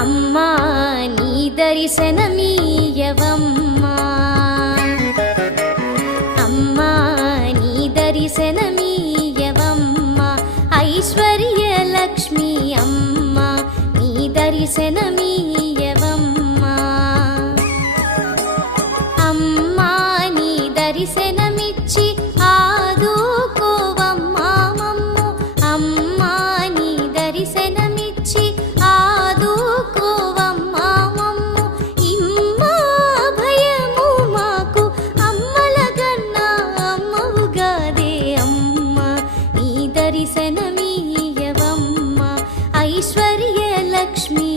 అమ్మా నీ దర్శనమీయవమ్మా, అమ్మా నీ దర్శనమీయవమ్మా, ఐశ్వర్య లక్ష్మి అమ్మా నీ దర్శనమీయవమ్మా, అమ్మా నీ దర్శనమిచ్చి ఆదుకోవమ్మా మమ్ము, అమ్మా నీ దర్శనమిచ్చి ఆదుకోవమ్మా మమ్ము, ఇమ్మా భయము మాకు అమ్మలగన్నా అమ్మవుగాదే అమ్మా నీ దర్శనమీయవమ్మా, ఐశ్వర్య లక్ష్మి